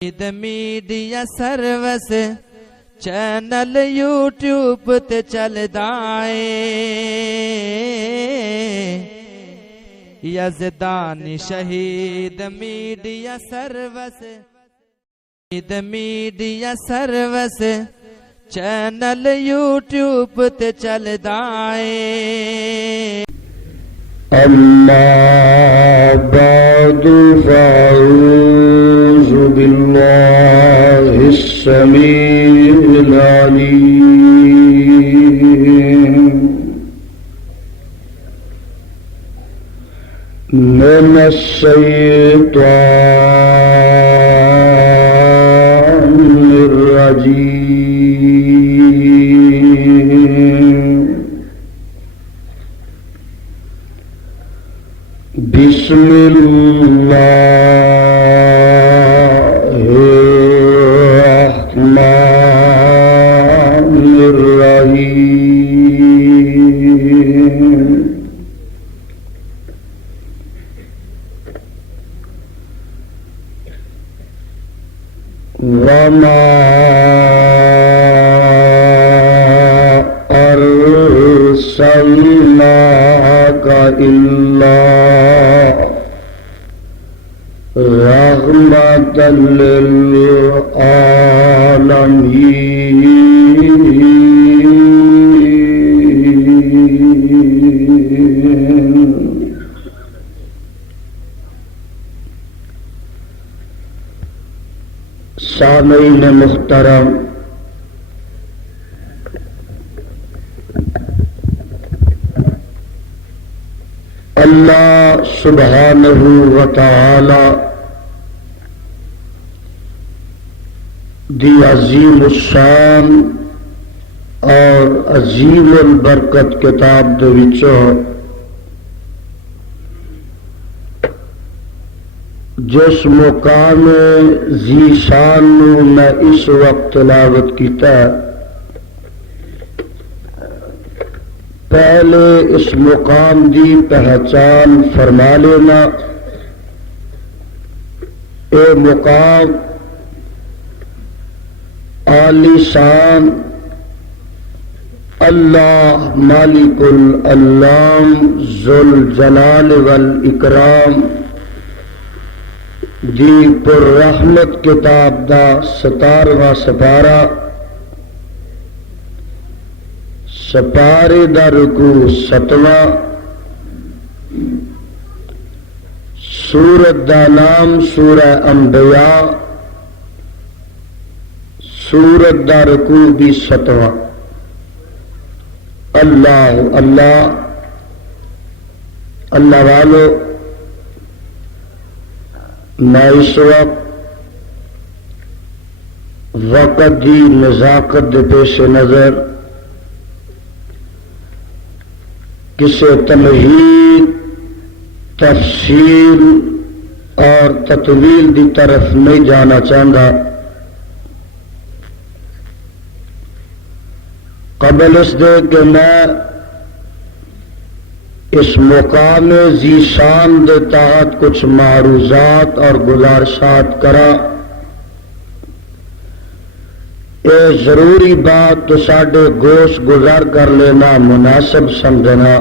Media service channel YouTube تے چلدا اے یزدانی شہید میڈیا سروس چینل یوٹیوب تے چلدا اے أما بعد فأعوذ بالله السميع العليم من الشيطان الرجيم بسم الله الرحمن الرحيم وما أرسلناك إلا رحمة للعالمين سامعین محترم، اللہ سبحانہ و تعالی دی عظیم الشان اور عظیم البرکت کتاب دے وچوں جس مقام ذی شان نو میں اس وقت تلاوت کیتا ہے، پہلے اس مقام دی پہچان فرما لینا۔ اے مقام عالی شان اللہ مالک الانام ذوالجلال والاکرام دی پر رحمت کتاب دا 17واں سپارہ، سپارے دا رکوع 7واں، سورت دا نام سورہ انبیاء، سورت دا رکوع بھی 7واں۔ اللہ اللہ اللہ والو، میں اس وقت دی نزاکت دے پیش نظر کسے تمہید، تفصیل اور تطویل دی طرف نہیں جانا چاہتا۔ قبل اس دے کہ میں اس مقام ذی شان دے تحت کچھ معروضات اور گزارشات کرا، اے ضروری بات تو ساڈے گوش گزار کر لینا مناسب سمجھنا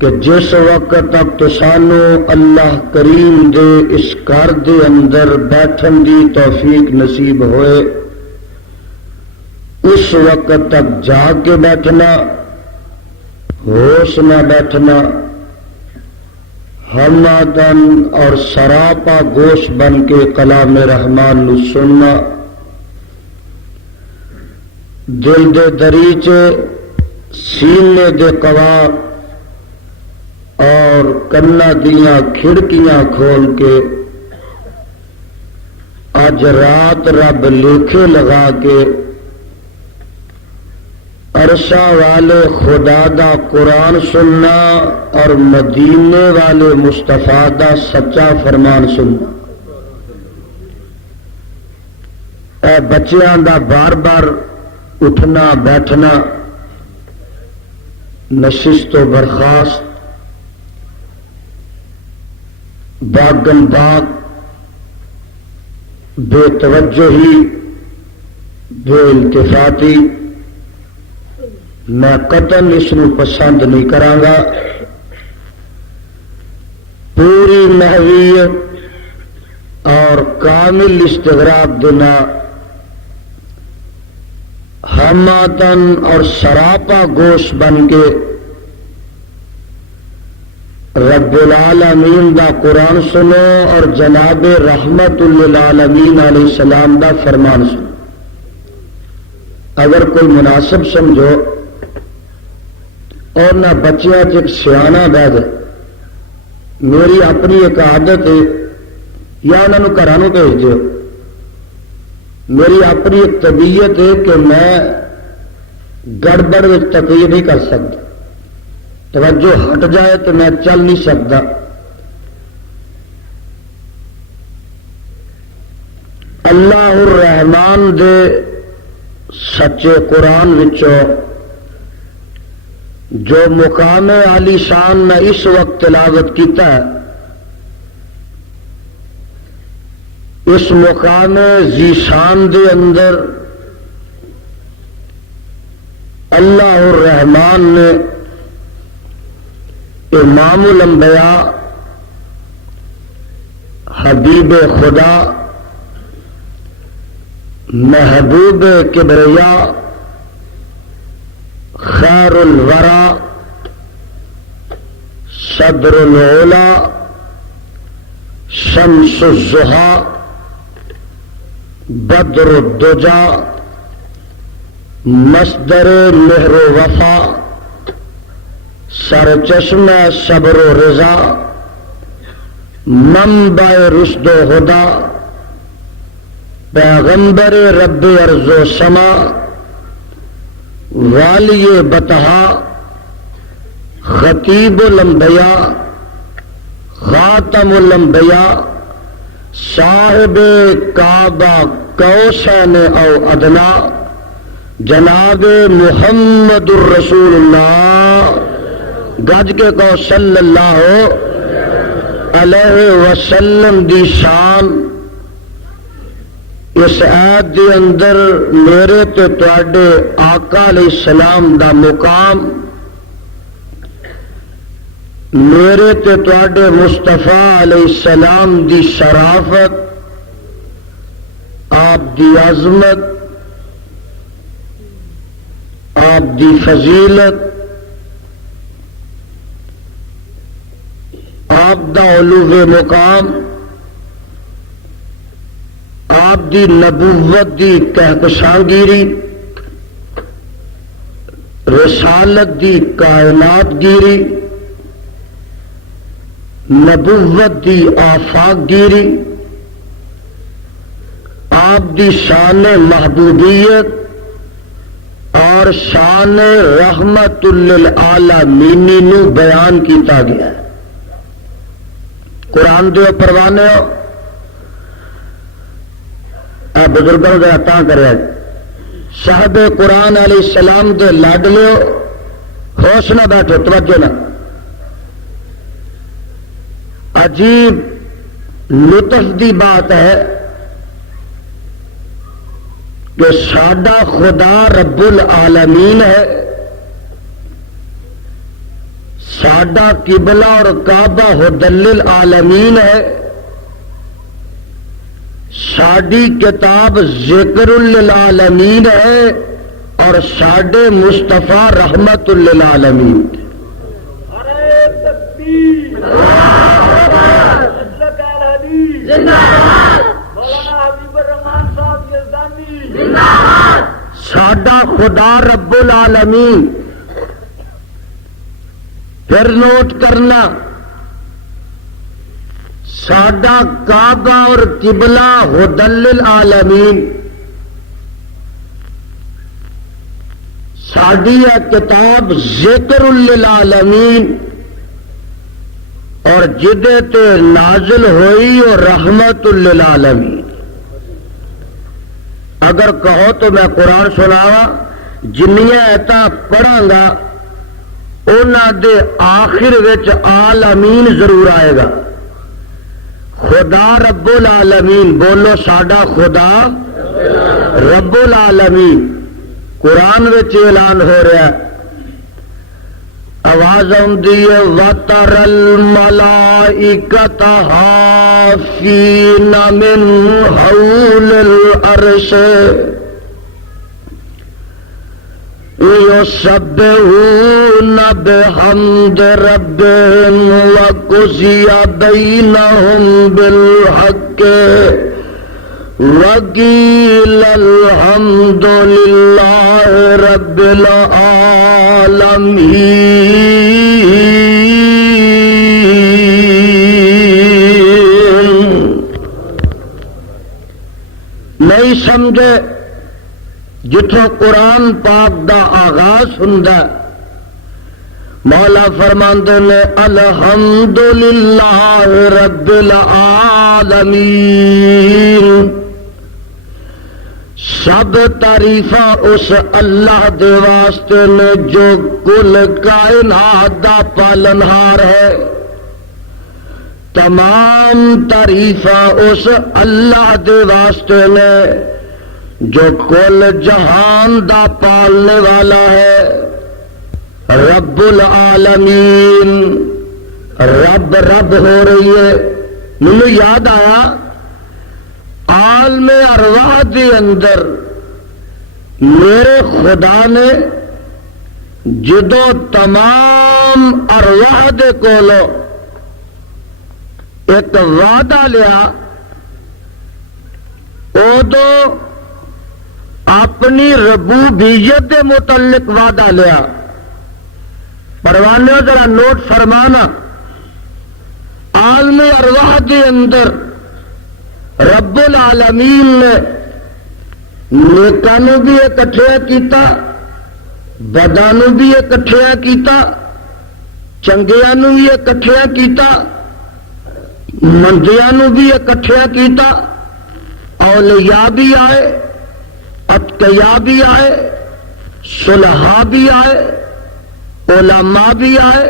کہ جس وقت تک تو سانو اللہ کریم دے اس گھر دے اندر بیٹھن دی توفیق نصیب ہوئے، اس وقت تک جاگ کے بیٹھنا، ہوش نہ بیٹھنا، ہمدن اور سراپا گوش بن کے کلام رحمان نو سننا، دل دے دریچے، سینے دے قوا اور کنا دیاں کھڑکیاں کھول کے اج رات رب لیکھے لگا کے عرشہ والے خدا دا قرآن سننا اور مدینے والے مصطفیٰ دا سچا فرمان سننا۔ اے بچیاں دا بار بار اٹھنا بیٹھنا، نشست و برخاست، باغن باغ بے توجہی، بے التفاتی، میں قطعاً اس نو پسند نہیں کرانگا۔ پوری محویت اور کامل استغراق دینا ہماتن اور سراپا گوش بن کے رب العالمین دا قرآن سنو اور جناب رحمت للعالمین علیہ السلام دا فرمان سنو۔ اگر کوئی مناسب سمجھو اور نہ بچیاں چ سیاح بہ جائے، میری اپنی ایک عادت ہے، یا انہوں گھروں بھیج دیو، میری اپنی ایک طبیعت ہے کہ میں گڑبڑ میں تقریر نہیں کر سکتا، توجہ ہٹ جائے تو میں چل نہیں سکتا۔ اللہ الرحمان دے سچے قرآن وچوں جو مقام عالی شان میں اس وقت تلاوت کیتا ہے، اس مقام ذی شان دے اندر اللہ الرحمان نے امام الانبیاء، حبیب خدا، محبوب کبریا، خیر الورا، صدر العلا، شمس الضحیٰ، بدر الدجا، مصدر مہر و وفا، سر چشمہ صبر و رضا، منبع رشد و ہدا، پیغمبر رب ارض و سما، والی بطحا، خطیب الانبیاء، خاتم الانبیاء، صاحب کعبہ کوسین او ادنا، جناب محمد الرسول اللہ، گج کے کو صلی اللہ علیہ وسلم دی شان اس آیت دے اندر میرے تے تواڈے آقا علیہ السلام دا مقام، میرے تے تواڈے مصطفیٰ علیہ السلام دی شرافت، آپ دی عظمت، آپ دی فضیلت، آپ دا علو مقام، آپ دی نبوت دی کہکشاں-گیری، رسالت دی کائنات گیری، نبوت دی آفاق گیری، آپ دی شان محبوبیت اور شان رحمت للعالمین نو بیان کیتا گیا ہے۔ قرآن دیو پروانے ہو، اے بزرگوں کا عطا کرے، صاحب قرآن علیہ السلام دے لڈ لیو، ہوش نہ بیٹھو، توجہ نہ۔ عجیب لطف دی بات ہے کہ ساڈا خدا رب العالمین ہے، ساڈا قبلہ اور کعبہ ہدی للعالمین ہے، ساڈی کتاب ذکر للعالمین ہے، اور ساڈے مصطفیٰ رحمت للعالمین۔ ساڈا خدا رب العالمین، پھر نوٹ کرنا، ساڈا کعبہ اور قبلہ ہدی للعالمین، ساڈی کتاب ذکر للعالمین، اور جدے تے نازل ہوئی اور رحمت للعالمین۔ اگر کہو تو میں قرآن سناواں، جنیاں ایتاں پڑھاں گا انہاں دے آخر وچ عالمین ضرور آئے گا۔ خدا رب العالمین، بولو ساڈا خدا رب العالمین۔ قرآن وچ اعلان ہو رہا ہے، آواز آتی ہے وَتَرَ الْمَلَائِكَةَ حَافِّينَ مِنْ حَوْلِ الْعَرْشِ يُسَبِّحُونَ بِحَمْدِ رَبِّهِمْ وَقُضِيَ بَيْنَهُمْ بِالْحَقِّ وَقِيلَ الْحَمْدُ لِلَّهِ رَبِّ العالمین۔ نہیں سمجھے جتوں قرآن پاک دا آغاز ہوندا مولا فرماندے نے الحمدللہ رب العالمین، سب تعریفاں اس اللہ دے واسطے نے جو کل کائنات دا پالنہار ہے، تمام تعریفاں اس اللہ دے واسطے نے جو کل جہان دا پالنے والا ہے، رب العالمین۔ رب رب ہو رہی ہے، مجھے یاد آیا عالم ارواح کے اندر میرے خدا نے جدو تمام ارواح دے کولو ایک وعدہ لیا، ادو اپنی ربوبیت دے متعلق وعدہ لیا۔ پروانے ذرا نوٹ فرمانا، عالم ارواح کے اندر رب العالمین نے نیکاں بھی اکٹھیا کیتا، بداں بھی اکٹھیا کیتا، چنگیاں بھی اکٹھیا کیتا، مندیاں بھی اکٹھیا کیتا، اولیاء بھی آئے، اتقیاء بھی آئے، صلحاء بھی آئے، علماء بھی آئے،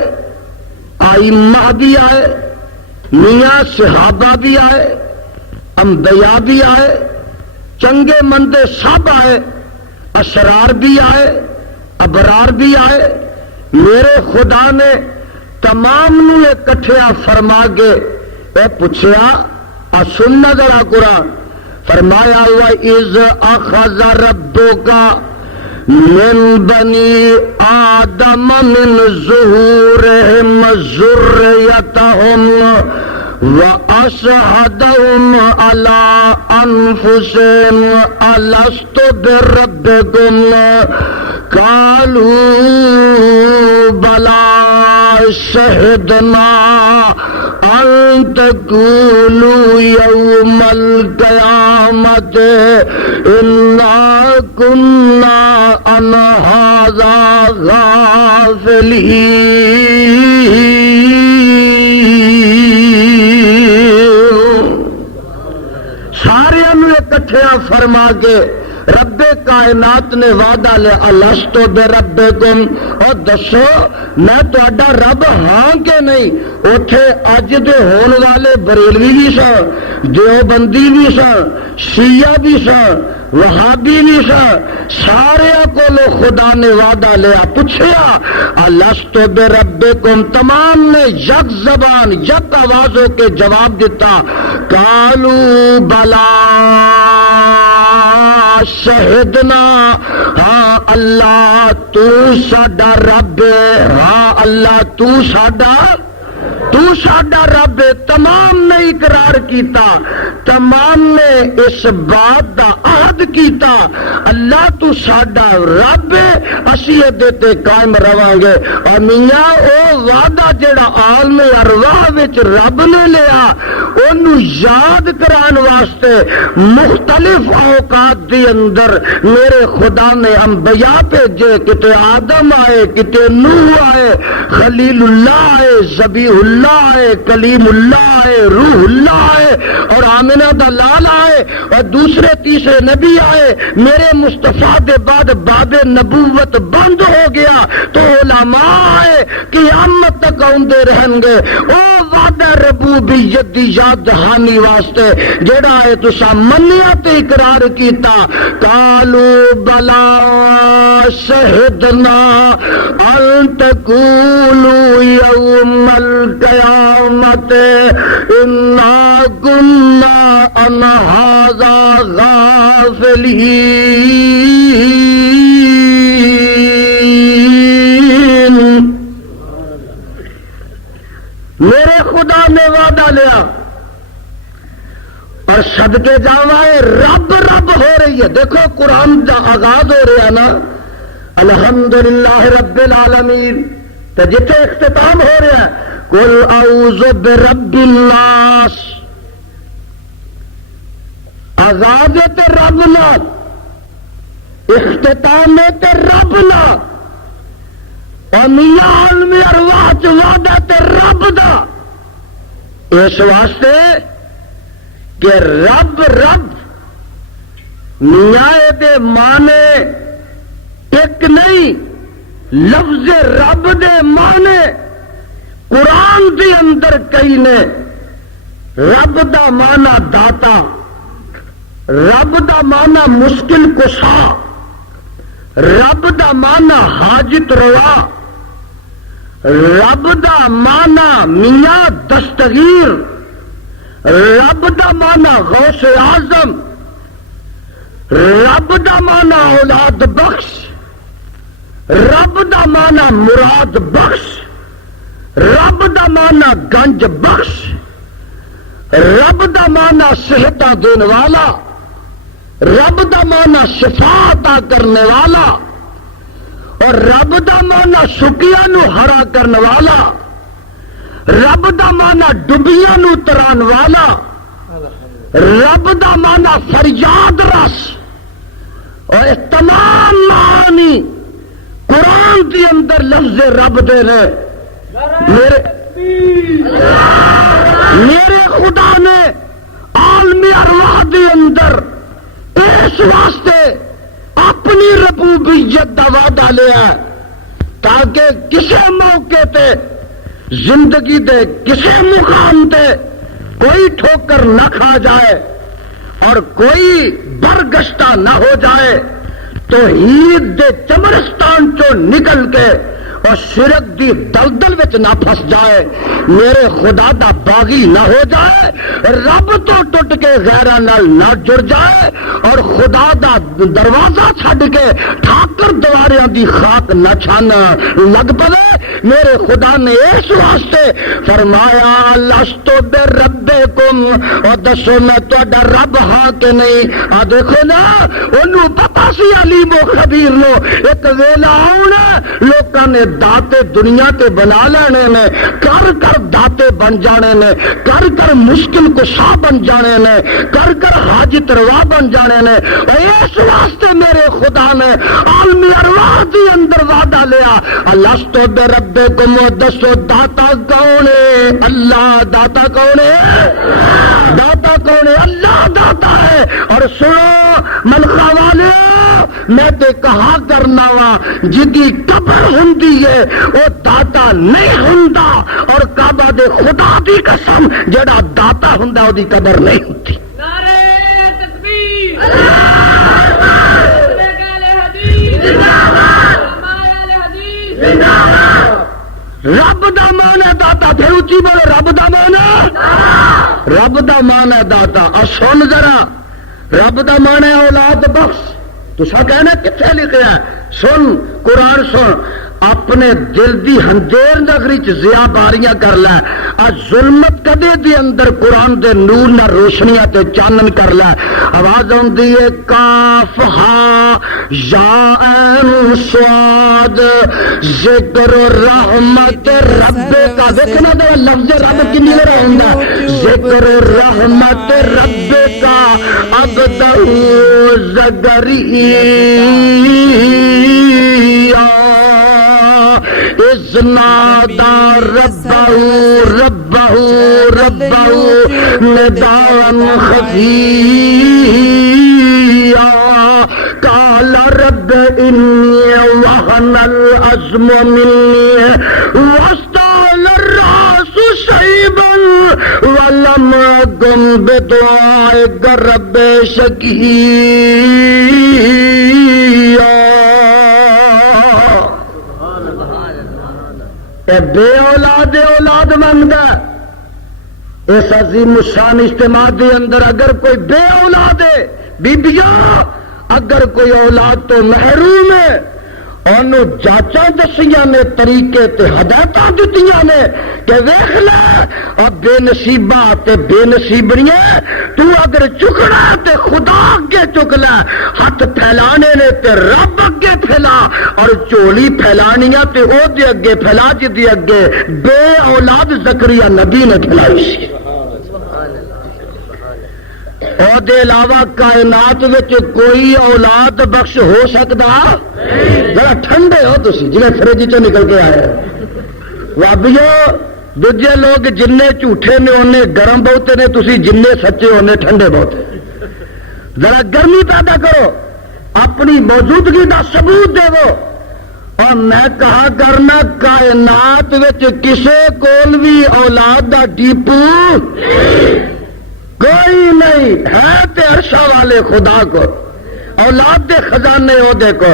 ائمہ بھی آئے، میاں صحابہ بھی آئے، انبیاء بھی آئے، چنگے مندے سب آئے، اسرار بھی آئے، ابرار بھی آئے۔ میرے خدا نے تمام نو اکٹھیا فرما کے اے پوچھیا سننا ذرا قرآن، فرمایا وَإِذْ أَخَذَ رَبُّكَ مِنْ بَنِي آدَمَ مِنْ ظُهُورِهِمْ ذُرِّيَّتَهُمْ وَأَشْهَدَهُمْ عَلَىٰ أَنفُسِهِمْ أَلَسْتُ بِرَبِّكُمْ قَالُوا بَلَىٰ شَهِدْنَا أَن تَقُولُوا يَوْمَ الْقِيَامَةِ إِنَّا كُنَّا عَنْ هَٰذَا غَافِلِينَ۔ سارے اکٹھیا فرما کے رب کائنات نے وعدہ لے الست بربکم، اور دسو میں تہاڈا رب ہاں کہ نہیں؟ اوتھے اج دے ہون والے بریلوی بھی سن، دیوبندی بھی سن، شیعہ بھی سن، وہابی بھی سن، سارے کولو خدا نے وعدہ لیا، پوچھیا الست بربکم، تمام نے یک زبان یک آواز ہو کے جواب دیتا، قالوا بلا شہدنا، ہاں اللہ تو ساڈا رب ہے، ہاں اللہ تو ساڈا رب ہے۔ تمام نے اقرار کیتا، تمام نے اس بات دا عہد کیتا اللہ تو ساڈا رب ہے، اسی ادے تے قائم رواں گے۔ اور میاں او وعدہ جڑا عالم ارواح وچ رب نے لیا، اونوں یاد کران واسطے مختلف اوقات دی اندر میرے خدا نے انبیاء بھیجے، کتے آدم آئے، کتے نوح آئے، خلیل اللہ آئے، ذبیح اللہ آئے، کلیم اللہ آئے، روح اللہ آئے، اور آمنہ دا لال آئے، اور دوسرے تیسرے نبی آئے۔ میرے مصطفیٰ دے بعد باب نبوت بند ہو گیا تو علماء آئے، قیامت تک آندے رہیں گے۔ او وعدہ ربوبیت دی یاد دہانی واسطے جڑا ہے تسا منیا تے اقرار کیتا قالو بلا شہدنا ان تقولوا یوم القیامت انا كنا عن هذا غافلین۔ میرے خدا نے وعدہ لیا اور صدقے جاوائے رب رب ہو رہی ہے۔ دیکھو قرآن دا آغاز ہو رہا ہے نا الحمدللہ رب العالمین، تو جتنے اختتام ہو رہا ہے قل اعوذ برب الناس، آغاز تے رب نال، اختتام تے رب نال، اور میاں عالم ارواح چ وعدہ تے رب دا، اس واسطے کہ رب رب میاں دے مانے ایک نہیں، لفظ رب دے مانے قرآن دے اندر کئی نے۔ رب دا مانا داتا، رب دا مانا مشکل کشا، رب دا مانا حاجت روا، رب دا مانا میاں دستگیر، رب دا مانا غوث اعظم، رب دا مانا اولاد بخش، رب دا مانا مراد بخش، رب دا مانا گنج بخش، رب دا مانا صحت دینے والا، رب دا مانا شفا عطا کرنے والا، اور رب دا مانا سکیاں نو ہرا کرنے والا، رب دا مانا ڈبیاں نو تران والا، رب دا مانا فریاد رس، اور تمام معانی قرآن کے اندر لفظ رب دے رہے۔ میرے خدا نے عالم ارواح دے اندر اس واسطے اپنی ربوبیت دا وعدہ لیا ہے تاکہ کسی موقع تے زندگی دے کسی مقام تے کوئی ٹھوکر نہ کھا جائے اور کوئی برگشتہ نہ ہو جائے، توحید دے چمرستان چو نکل کے اور شرک دی دلدل وچ نہ پھس جائے، میرے خدا دا باغی نہ ہو جائے، رب تو ٹوٹ کے غیراں نال نہ جڑ جائے، اور خدا دا دروازہ چھڈ کے ٹھاکر دواریاں دی خاک نہ چھان لگ پوے۔ میرے خدا نے اس واسطے فرمایا لستو بربکم، اور دسو میں تہاڈا رب ہاں کہ نہیں؟ آ دیکھو نا انہوں پتہ سی علیم و خبیر نو ایک ویلا آنا لوکاں نے داتے دنیا تے بنا لینے نے، کر کر داتے بن جانے نے، کر کر مشکل کشا بن جانے نے، کر کر حاجت روا بن جانے نے، اور اس واسطے میرے خدا نے عالم ارواح دی اندر وعدہ لیا لستو بربکم، دسو داتا کون ہے؟ اللہ داتا کون ہے؟ داتا کون ہے؟ اللہ داتا ہے۔ اور سنو ملخا والے، میں تے کہا کرنا وا جدی قبر ہوندی ہے وہ داتا نہیں ہوندا، اور کعبہ دے خدا دی قسم جڑا داتا ہوندا او دی قبر نہیں ہوندی۔ نعرہ تکبیر، حدیث زندہ باد، حدیث زندہ باد۔ رب دا مان ہے داتا، پھر اچھی بولو رب دا مان ہے، رب دا مان ہے داتا۔ اور سن ذرا، رب دا مان ہے اولاد بخش، تو سا کہنا کتنے لکھا ہے؟ سن قرآن سن، اپنے دل دی ہندیر نگری چ ضیا باریاں کر لے، آج ظلمت کدے دی اندر قرآن دے نور نہ روشنیاں تے چانن کر لے۔ آواز آندی ہے کاف ہا یا عین صاد ذکر رحمت رب کا، دیکھنا دا لفظ رب کنی بار آندا، ذکر رحمت رب کا عبدہ زکریا اذ نادى ربه ربه ربه نداء خفيا قال رب إني وهن العظم مني واستعل الرأس شيبا لم أكن بدعائك رب شقيا. بے اولاد اولاد منگتا. اس عظیم الشان اجتماع کے اندر اگر کوئی بے اولاد ہے بیبیاں، اگر کوئی اولاد تو محروم ہے، انہوں جاچاں دسیاں نے، طریقے تے ہدایتاں دتیاں نے کہ ویکھ لے اب بے نصیبہ تے بے نصیبڑیاں، تو اگر چکنا تے خدا اگے چک لے، ہاتھ پھیلانے نے تے رب اگے پھیلا، اور چولی پھیلانیاں تے او دے اگے پھیلا جدی اگے بے اولاد زکریا نبی نے پھیلائی سی. اور دے علاوہ کائنات وچ کوئی اولاد بخش ہو سکتا؟ ذرا ٹھنڈے ہو تسی جی فریج چ نکل کے آئے. وابیو دوجے لوگ جن جھوٹے نے اونے گرم بہتے نے، تسی جن سچے اونے ٹھنڈے بہتے. ذرا گرمی پیدا کرو، اپنی موجودگی دا ثبوت دیو. اور میں کہا کرنا کائنات وچ کسے کول بھی اولاد دا ڈیپو کوئی نہیں ہے تے عرشا والے خدا کو اولاد دے خزانے او دے کو.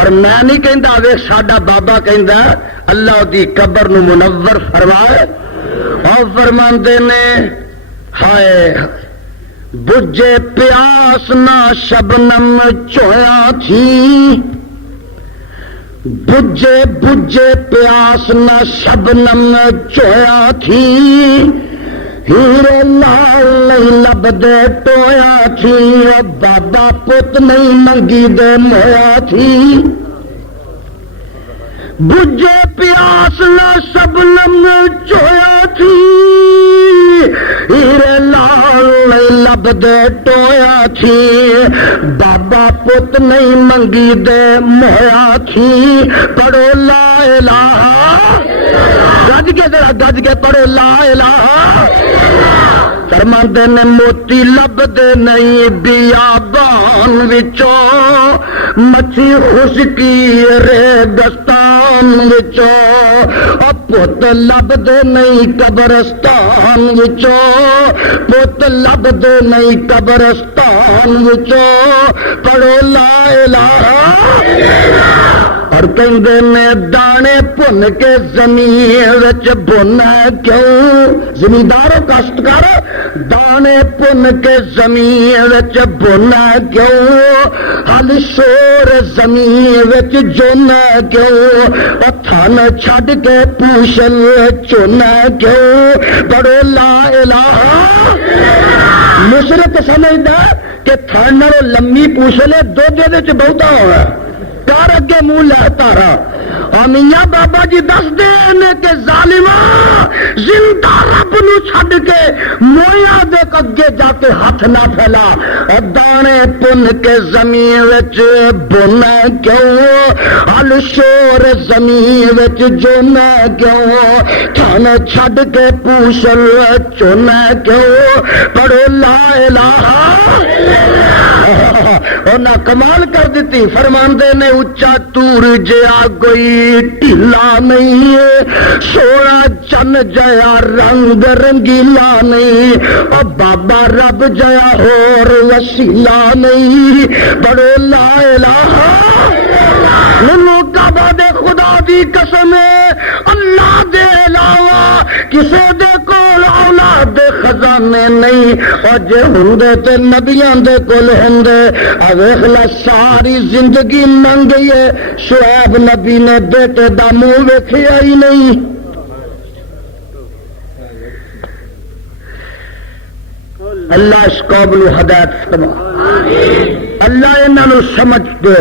اور میں نہیں کہندا وے ساڈا بابا کہندا اللہ دی قبر نو منور فرمائے. اور فرماندے نے ہائے بجے پیاس نہ شبنم چویا تھی، بجے بجے پیاس نہ شبنم چویا تھی، ہیرے لال نہیں لب دے ٹویا تھی، بابا پت نہیں منگی دے مویا تھی. بجے پیاس نہ شبنم چویا تھی، ہیرے لال نہیں لب دے ٹویا تھی، بابا پت نہیں منگی دے مویا تھی. پڑھو لا الہ، گج کے ذرا گج کے پڑھو لا الہ. فرماندے نے موتی لب دے نہیں بیابان وچوں، مچھی خشکی ریگستان وچوں، پت لب دے نہیں قبرستان وچوں، پت لب دے نہیں قبرستان وچوں. پڑھو لا الہ. اور کہندے نے دانے پن کے زمین وچ بونا کیوں، زمینداروں کاشتکار دانے پن کے زمین وچ بونا کیوں، حل شور زمین وچ جونا کیوں، تھن چھڈ کے پوشل چونا کیوں. پڑھو لا الہ. مشرق سمجھدا کہ تھن نالوں لمبی پوشل دودھ وچ بہتا ہونا کر اگے منہ لے تارا. اور میاں بابا جی دس دے کہ ظالما زندہ رب نو چھڈ کے مویا دے اگے جا کے ہاتھ نہ پھیلا. اور دانے پن کے زمین وچ بونا کیوں، ہل شور زمین وچ جونا کیوں، تھن چھڈ کے پوشل چونا کیوں. پڑھو لا الہ. انہاں کمال کر دیتی. فرماندے نے اچا تور جیا کوئی ٹھیلا نہیں ہے، سونا چن جیا رنگ رنگیلا نہیں، اور بابا رب جیا ہور وسیلہ نہیں. پڑھو لا الہ. منو کعبہ دے خدا دی قسم ہے اللہ دے علاوہ کسے دے کول اولاد دے خزانے نہیں. اور جے ہوندے تے نبیاں دے کول ہوندے. ویکھ لا ساری زندگی منگ گئی ہے، شعیب نبی نے بیٹے دا منہ ویکھیا ہی نہیں. اللہ اس قوم نو ہدایت فرما، اللہ انہاں سمجھ دے،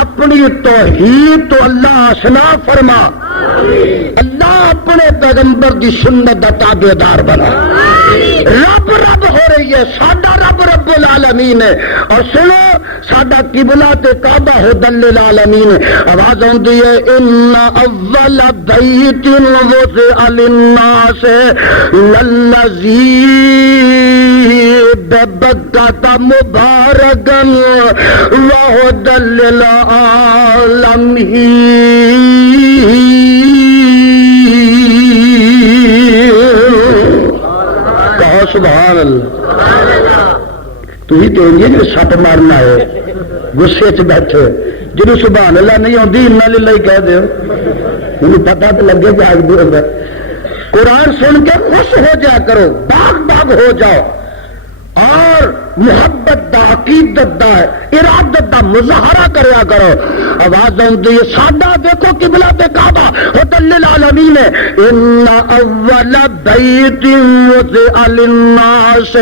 اپنی توحید تو اللہ آشنا فرما، اللہ اپنے پیغمبر دی سنت دا تابع دار بنا. رب رب ہو رہی ہے، ساڈا رب رب العالمین ہے. اور سنو ساڈا قبلہ تے کعبہ ہدی للعالمین. آواز آندی ہے ان اول بیت وضع للناس للذی ببکۃ مبارکا وہدی للعالمین. سبحان اللہ تھی تو جو سپ مارنا ہے غصے چ بیٹھے جنہوں سبحان اللہ نہیں آتی انا للہ ہی کہہ دیو مجھے پتا تو لگے کہ آج بھی ہوگا قرآن سن کے خوش ہو جا کرو باغ باغ ہو جاؤ اور محبت دا عقیدت دا ارادت دا مظاہرہ کریا کرو آواز آتی ہے سادہ دیکھو قبلہ پہ کعبہ ہدی للعالمین ان اول بیت وضع للناس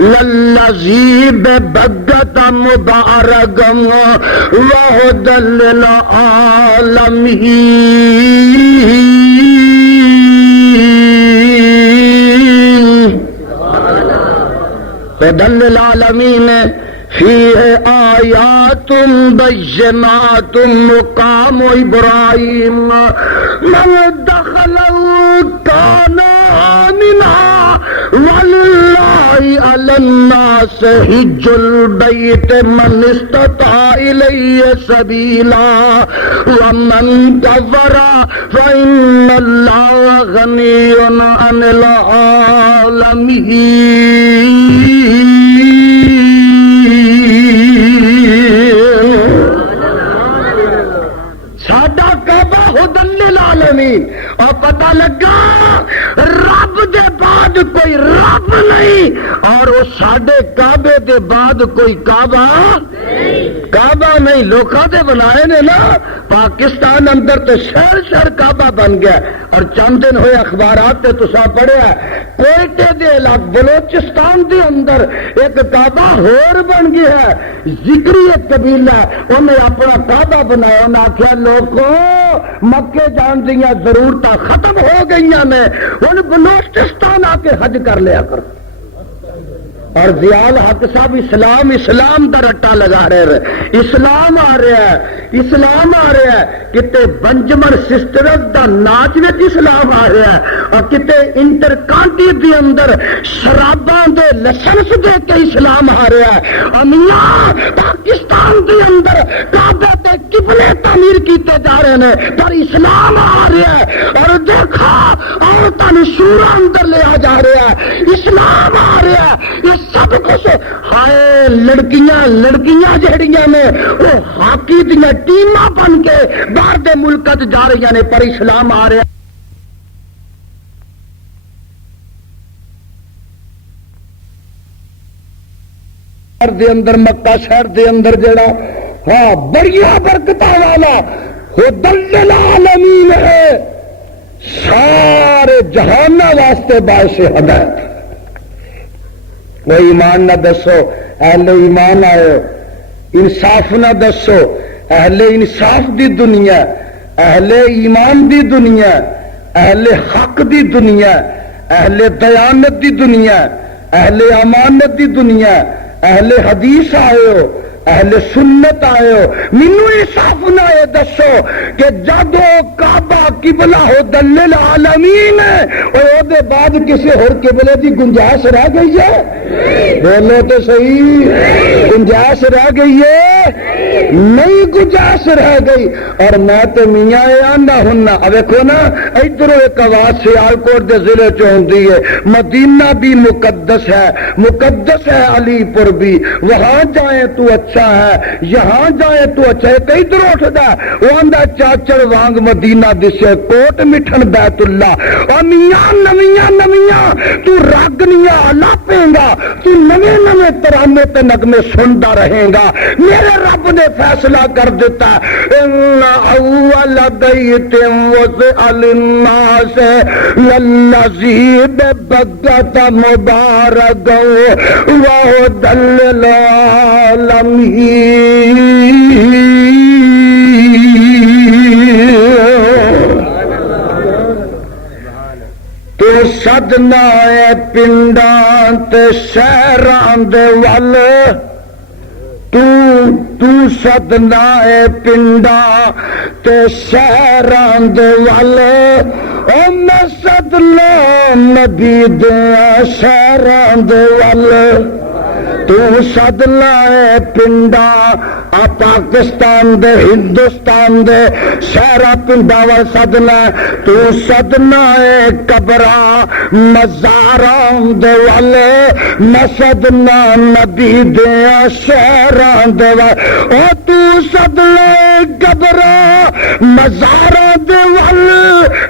للذی ببکۃ مبارکا وہدی للعالمین هدى للعالمين فيه آيات بينات مقام إبراهيم من دخله كان آمنا ولله على الناس حج البيت من استطاع إليه سبيلا ومن كفر فإن الله غني عن العالمين ساڈا کعبہ ہدی للعالمین اور پتہ لگا رب دے بعد کوئی رب نہیں اور وہ ساڈے کعبے دے بعد کوئی کعبہ کعبہ نہیں لوکاں دے بنائے نے نا پاکستان اندر تو شہر شہر کعبہ بن گیا اور چند دن ہوئے اخبارات تے تسا پڑھیا کوئٹے دے علاقے بلوچستان دے اندر ایک کعبہ ہور بن گیا ہے ذکری ایک قبیلہ انہیں اپنا کعبہ بنایا انہیں آخیا لوگوں مکے جان دیا ضرورتاں ختم ہو گئی نے ان بلوچستان آ کے حج کر لیا کر اور ضیاء الحق صاحب اسلام اسلام دا رٹا لگا رہے اسلام آ رہا ہے اسلام آ رہا ہے کتے بنجمر سسٹرز دا ناچ وچ اسلام آ رہا ہے اور کتے انٹر کانٹی دے اندر شراباں دے لائسنس دے کے اسلام آ رہا ہے امیاں پاکستان دے اندر کعبے تے قبلے تعمیر کیتے جا رہے ہیں پر اسلام آ رہا ہے اور دیکھا عورتاں نوں شورا اندر لیا جا رہا ہے اسلام آ رہا ہے یہ سب کچھ ہائے لڑکیاں جہڑیاں نے وہ ہاکی دیا ٹیماں بن کے باہر دے ملکات جا رہی نے پر اسلام آ رہا دے اندر مکہ شہر دے اندر جڑا ہاں بڑیا برکتاں والا ہدی للعالمین ہے سارے جہان واسطے باعث ہدایت وہ ایمان نہ دسو اہل ایمان آئے انصاف نہ دسو اہل انصاف دی دنیا اہل ایمان دی دنیا اہل حق دی دنیا اہل دیانت دی دنیا اہل امانت دی دنیا اہل حدیث آئے ہو اہل سنت آئے ہو مینوں انصاف نہ یہ دسو کہ جدو کعبہ قبلہ ہدی للعالمین اور او دے بعد کسی اور قبلے دی گنجائش رہ گئی ہے بولو تو صحیح گنجائش رہ گئی ہے نہیں گنجائش رہ گئی اور میں تو میاں آندا ہننا دیکھو نا ادھر ایک آواز سیالکوٹ دے ضلع چ ہوندی ہے مدینہ بھی مقدس ہے علی پور بھی وہاں جائیں تو اچھا ہے یہاں جائے تو اچھا ہے کئی طرح اٹھتا ہے وہ اندر چاچڑ وانگ مدینہ دسے کوٹ مٹھن بیت اللہ اور میاں نمیاں تو راگنیاں لاپیں گا تو نوے ترانے تے نغمے سنتا رہے گا میرے رب نے فیصلہ کر دیتا ان اول بیت وضع للناس للذی ببکۃ مبارکا وہدی للعالمین تو سدنا ہے پنڈاں تے شہراں دے ول تو سدنا ہے پنڈاں تے شہراں دے ول او میں سدنا نبی دے شہراں دے ول تو سد لائے پنڈا آ پاکستان دے ہندوستان دے شہرہ پنڈا وال سد لائے تو سد لائے قبرہ مزاران دے والے میں سدنا نبی دیا شہران دے والے او تو سد لائے قبرہ مزاران دے والے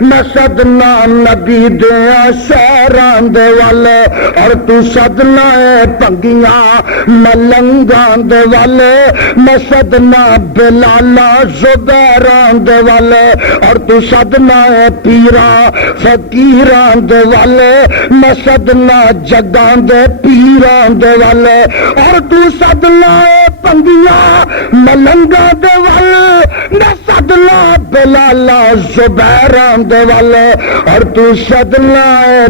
میں سدنا نبی دیا شہران دے والے اور تو سدنا ہے پنگیاں ملنگان دے والے میں سدنا بلالا زبیران دے والے اور تو سدنا ہے پیرا فقیران دے والے میں سدنا جگان دے پیران دے والے اور تو سدنا ہے پنگیاں ملنگان دے والے میں سدنا بلالا زبیران دے والے اور تو سدنا ہے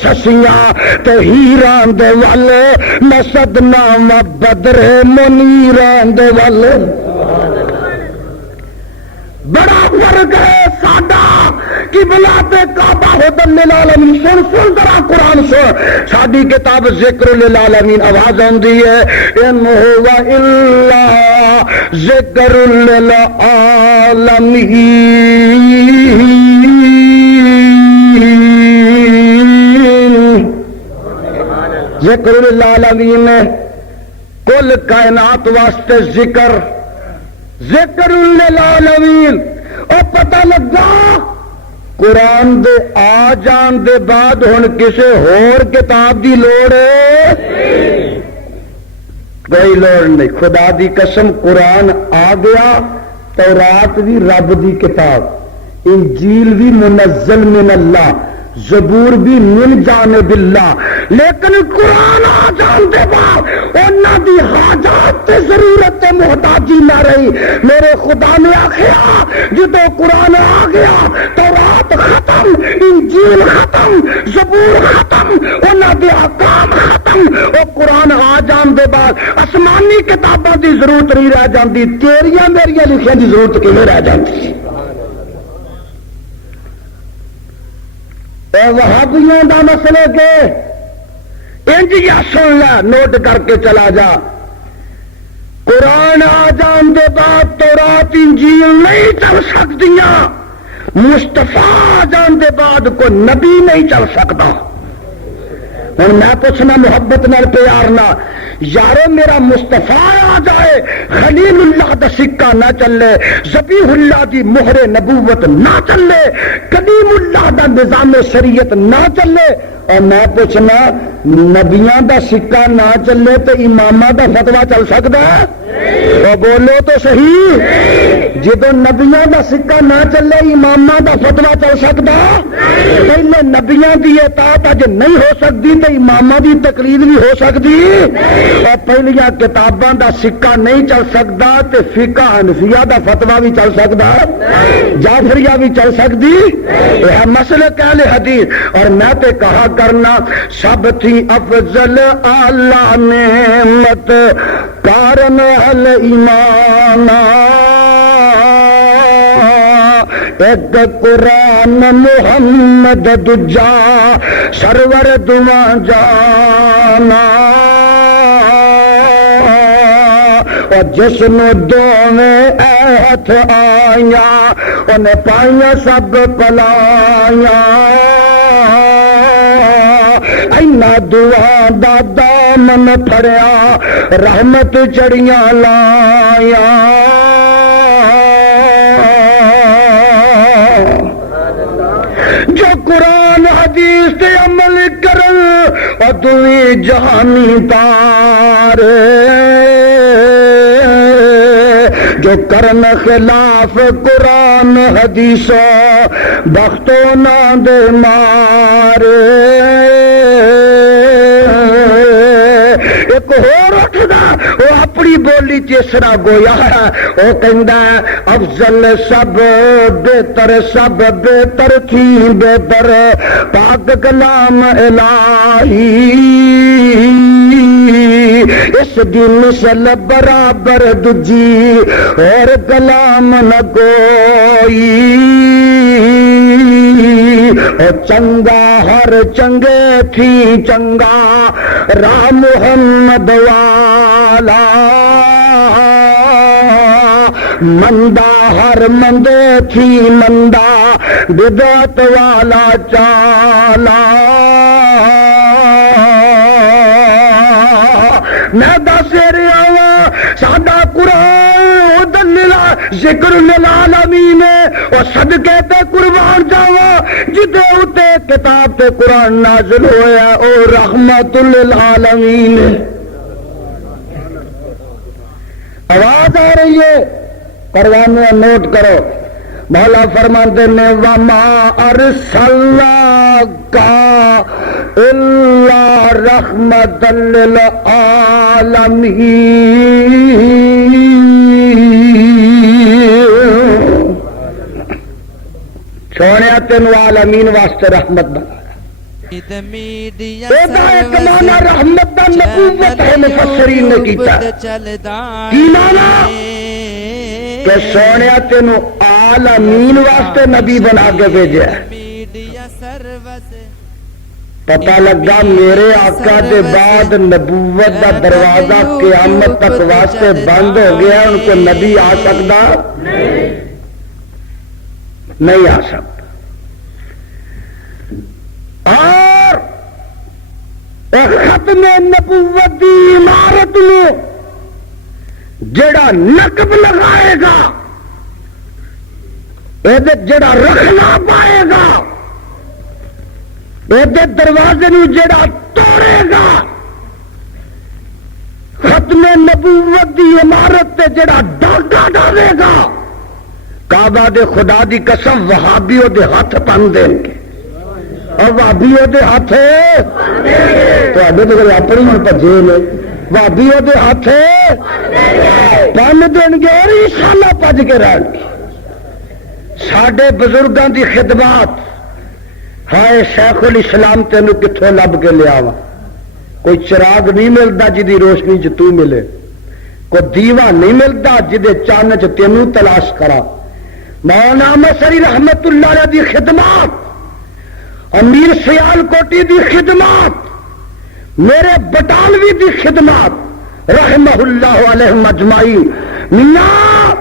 سسیاں تے ہیران دے والے میں سدنا و بدر منیران دے والے بڑا فرق ہے ساڈا قبلہ تے کعبہ ہدن للعالمین سن ذرا قرآن سن ساڈی کتاب ذکر للعالمین آواز آندی ہے ان هو الا ذکر للعالمین ذکر للعالمین میں کل کائنات واسطے ذکر للعالمین اور پتہ لگا قرآن دے آ جان دے بعد ہن کسے ہور کتاب دی لوڑ ہے کوئی لوڑ نہیں خدا دی قسم قرآن آ گیا تورات بھی رب دی کتاب انجیل بھی منزل من اللہ زبور بھی من جانب اللہ لیکن قرآن آ جان دے بعد انہاں دی حاجات تے ضرورت تے محتاجی نہ رہی میرے خدا نے آخیا جدو قرآن آ گیا تورات ختم انجیل ختم زبور ختم انہاں دے احکام ختم او قرآن آ جان دے بعد آسمانی کتاباں دی ضرورت نہیں رہ جاندی تیریاں میریاں لکھیاں دی ضرورت کیویں رہ جاندی وہابیوں دا مسئلہ کے انج یا سن لے نوٹ کر کے چلا جا قرآن آ جان دے بعد تورات انجیل نہیں چل سکتیاں مصطفیٰ آ جان دے بعد کوئی نبی نہیں چل سکتا ہوں میں پوچھنا محبت نال پیار نہ یارو میرا مصطفیٰ آ جائے خلیل اللہ دا سکہ نہ چلے ذبیح اللہ دی مہر نبوت نہ چلے کلیم اللہ دا نظام شریعت نہ چلے اور میں پوچھنا نبیاں دا سکہ نہ چلے تو امامہ دا فتویٰ چل سکتا ہے اور بولو تو صحیح جدو نبیاں دا سکہ نہ چلے امامہ دا فتویٰ چل سکتا پہلے نبیاں دی اطاعت اج نہیں ہو سکتی تو امامہ دی تقلید بھی ہو سکتی اور پہلیاں کتاباں دا سکہ نہیں چل سکتا تے فقہ حنفیہ دا فتویٰ بھی چل سکتا جعفریہ بھی چل سکتی یہ مسلک اہل حدیث اور میں تے کہا کرنا سب تھی افضل اعلی نعمت کارن اہل ایمان ایک قرآن محمد دجا سرور دعا جانا اور جس نو دونیں ہاتھ آئیاں انہیں پائیاں سب پلائیاں اینا دعا دا دامن پھڑیا رحمت چڑیاں لائیاں جو قرآن حدیث تے عمل کرن اور دوی جہانی تار جو کرن خلاف قرآن حدیث بختوں نہ دے مارے ایک اور اٹھدا وہ اپنی بولی چیسرا گویا ہے وہ کہندا ہے افضل سب بہتر تھی بہتر پاک کلام الہی اس دی مثل برابر دجی اور کلام نہ کوئی چنگا ہر چنگے تھی چنگا راہ محمد والا مندہ ہر مندے تھی مندہ بدعت والا چالا میں دس رہا ہوں ساڈا قرآن دللا ذکر للعالمین اور صدقے تے قربان جاواں جدے اتے کتاب تے قرآن نازل ہویا او رحمت للعالمین آواز آ رہی ہے پروانے نوٹ کرو مولا فرماتے ہیں وما ارسلناک الا رحمت للعالمین سونے تینوں عالمین واسطے رحمت بنا ایک معنی رحمت دا نبوت ہے مفسرین نے کیتا کی معنی کہ سونے تینوں عالمین واسطے نبی بنا کے بھیجا پتہ لگا میرے آقا دے بعد نبوت دا دروازہ قیامت تک واسطے بند ہو گیا ان کو نبی آ سکتا نہیں آ سکتا اور ختم نبوت دی عمارت میں جڑا نقب لگائے گا جڑا رکھنا پائے گا دروازے نو جڑا توڑے گا ختم نبوت دی عمارت تے جڑا ڈاکہ ڈالے گا کعبہ دے خدا دی قسم وہابی دے ہاتھ پن دیں گے اور وہابی دے ہاتھ تو اپنی ہوں بجے نے وہابی دے ہاتھ پن دیں گے اور انشاءاللہ پج کے رہن گے ساڈے بزرگاں دی خدمات ہائے شیخ الاسلام تینوں کتھوں لب کے لیا وا کوئی چراغ نہیں ملتا جدی روشنی چ تو ملے کوئی دیوا نہیں ملتا جدے چان چ تینوں تلاش کرا مولانا مسری رحمت اللہ علیہ دی خدمات امیر سیال کوٹی دی خدمات میرے بٹالوی دی خدمات رحمہ اللہ علیہ مجمعین میاں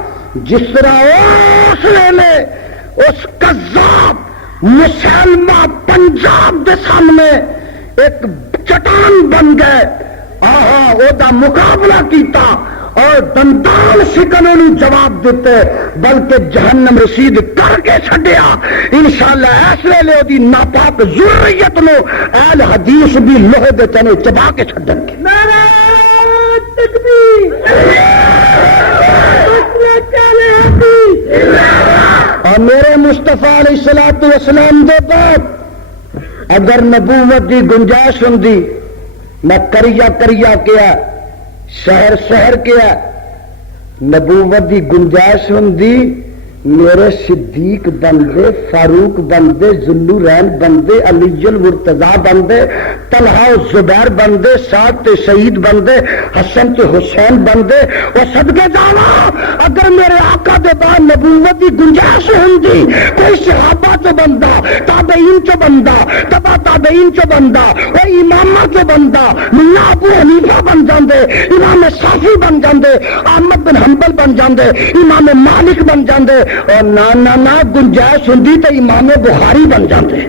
جس طرح اس ویلے اس قذاب مسلمہ پنجاب دے سامنے ایک چٹان بن گئے آہا او دا مقابلہ کیتا اور دندان سکنوں جواب دیتے بلکہ جہنم رسید کر کے چھڈیا انشاءاللہ اس ویلے او دی ناپاک ذریت نو اہل حدیث بھی لوہے دے چنے چبا کے چھڈن گے نعرہ تکبیر اور میرے مصطفیٰ علیہ الصلوۃ والسلام دے بعد اگر نبوت دی گنجائش ہوندی میں کریا کیا شہر شہر کیا نبوت دی گنجائش ہوندی میرے صدیق بندے فاروق بندے ذوالنورین بندے علی المرتضیٰ بندے طلحہ و زبیر بندے سعد تے شہید بندے حسن تے حسین بندے وہ صدقے جانا اگر میرے آقا دے بعد نبوت دی گنجائش ہوندی کوئی صحابہ چو بندہ تابعین چو بندہ تبع تابعین چو بندہ وہ امامہ چو بندہ ملا ابو حنیفہ بن جاندے امام شافعی بن جاندے احمد بن حنبل بن جاندے امام مالک بن جاندے اور نہ گنجائش ہوندی تو امام بخاری بن جاندے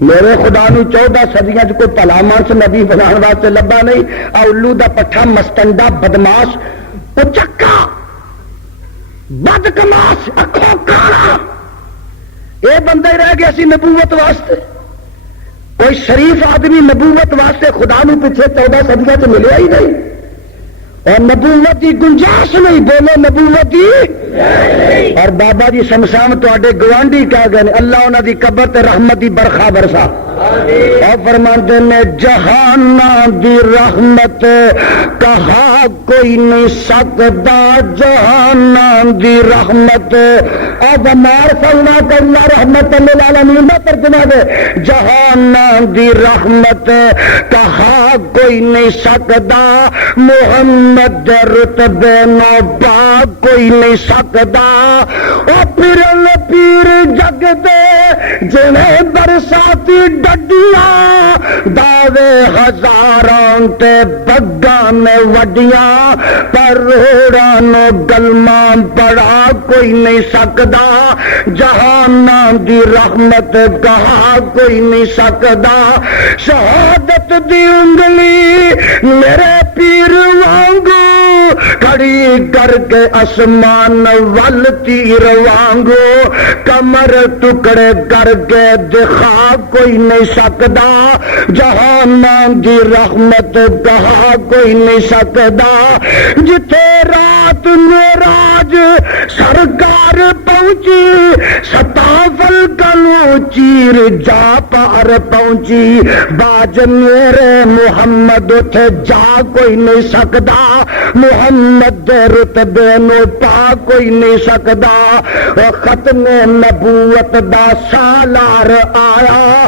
میرے خدا نو 14 صدیاں کوئی بھلا مانس نبی بنانے واسطے لبا نہیں اولو دا پٹھا مستنڈا بدماش اچکا بدکماش اکھوں کالا اے بندے رہ گیا سی نبوت واسطے کوئی شریف آدمی نبوت واسطے خدا نو پیچھے 14 صدیاں سے ملیا ہی نہیں اور نبوت کی گنجائش نہیں بولو نبوت کی اور بابا جی شمشان تے گوانڈی کہہ گئے اللہ انہوں دی قبر تے رحمت دی برخا برسا اور فرماتے ہیں جہانا دی رحمت کہا کوئی نہیں سکتا جہانا دی رحمت اب مار سلنا کرنا رحمت للعالمین دا ترجمہ دے جہانا دی رحمت کہا کوئی نہیں سکتا محمد رتبے نو پاک کوئی نہیں سکتا اور پھر پیر جگ دے جویں برساتی ڈڈیاں دعوے ہزاراں تے بگاں نے وڈیاں پر روڑاں نو گلماں بڑا کوئی نہیں سکدا جہاناں دی رحمت کہا کوئی نہیں سکدا شہادت دی انگلی میرے پیر وانگو کھڑی کر کے اسمان ول تیر وانگو کمر ٹکڑے کر کے دکھا کوئی نہیں سکدا جہاناں دی رحمت کہا کوئی نہیں سکدا جتھے رات معراج سرکار پہنچی ستاول کلو چیر جا پار پہنچی باج میرے محمد اٹھے جا کوئی نہیں سکدا محمد دے رتبے نو پا کوئی نہیں سکدا ختم نبوت دا سالار آیا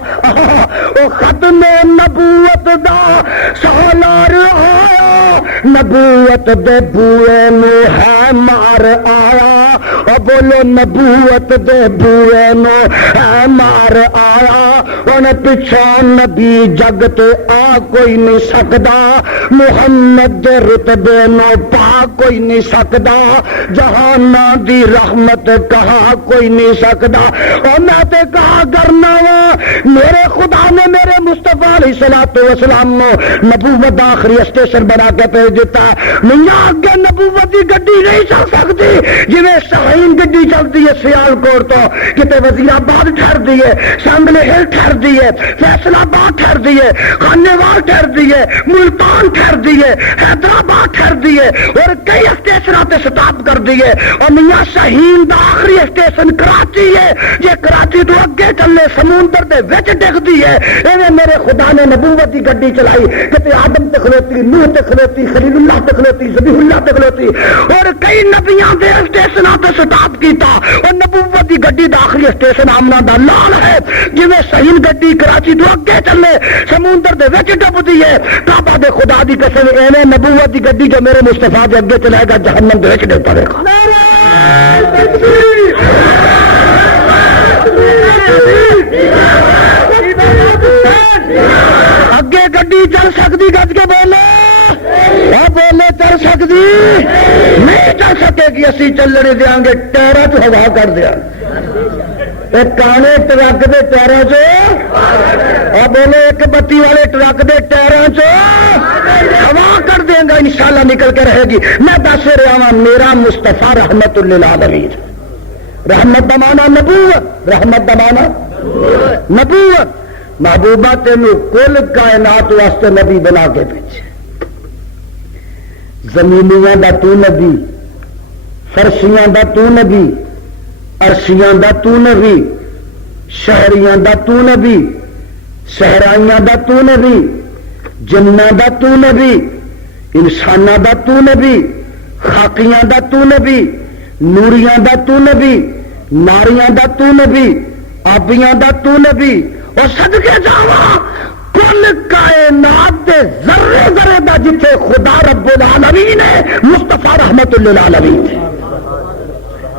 ختم نبوت دا سالار آیا نبوت دے بوئے نو ہے مار آیا بولو نبوت دے بوئے نو ہے مار آیا ان پچھوں نبی جگ تے آ کوئی نہیں سکدا محمد دے رتبے نو پا کوئی نہیں سکدا جہاناں دی رحمت کہا کوئی نہیں سکدا اور میں تے کہا کرنا وا میرے خدا نے میرے مصطفیٰ علیہ الصلوۃ والسلام نو نبوت دا آخری اسٹیشن بنا کے بھیج دیتا ہے میاں اگے نبوت دی گڈی نہیں چل سکتی جویں شاہین گڈی چلتی ہے سیالکوٹ تو کتے وزیر آباد ٹھہردی ہے سنگل ہل ٹھہردی ہے فیصل آباد ٹھہردی ہے خانے وال ٹھہردی ہے ملتان ٹھہردی ہے حیدرآباد ٹھہردی ہے اور کئی اسٹیشنوں تے سٹاپ کر دی ہے اور میاں شاہین دا آخری اسٹیشن کراچی ہے یہ کراچی تو اگے چلے سمندر دے وچ ڈگدی ہے ایویں میرے خدا نے نبوت دی گڈی چلائی کتے آدم تے کھلوتی نوح تے کھلوتی خلیل اللہ تے کھلوتی ذبیح اللہ تے کھلوتی اور کئی نبیاں دے اسٹیشنوں تے سٹاپ کیتا اور نبوت دی گڈی دا آخری اسٹیشن آمنہ دا لال ہے جویں شاہین گڈی کراچی تو اگے چلے سمندر دے وچ ڈبدی ہے کعبہ دے خدا دی قسم ایویں نبوت دی گڈی جو میرے مصطفیٰ دے اگے چلائے گا جہنم دے وچ ڈبدا رہے گا اگے گڈی چل سکتی گج کے بولے بولے چل سکتی نہیں چل سکے گی اسی چلنے دیا گے ٹائروں چ ہوا کر دیا ایک کانے ٹرک دے ٹائروں چ بولے ایک بتی والے ٹرک دے ٹائروں چ ہوا کر دیں گا انشاءاللہ نکل کے رہے گی میں دس رہا ہوں میرا مصطفیٰ رحمت للعالمین رحمت دمانا نبوت رحمت دمانا نبوت محبوبہ تینوں کل کائنات واسطے نبی بنا کے بھیجے زمینیاں دا تو نبی فرشیاں دا تو نبی عرشیاں دا تو نبی شہریاں دا تو نبی صحرائیاں دا تو نبی جناں دا تو نبی انساناں دا تو نبی خاکیاں دا تو نبی نوریاں دا تو نبی ناریاں دا تو نبی آبیاں دا تو نبی اور صدقے جاواں کل کائنات دے ذرے ذرے دا جتھے خدا رب العالمین ہے مصطفیٰ رحمت للعالمین ہے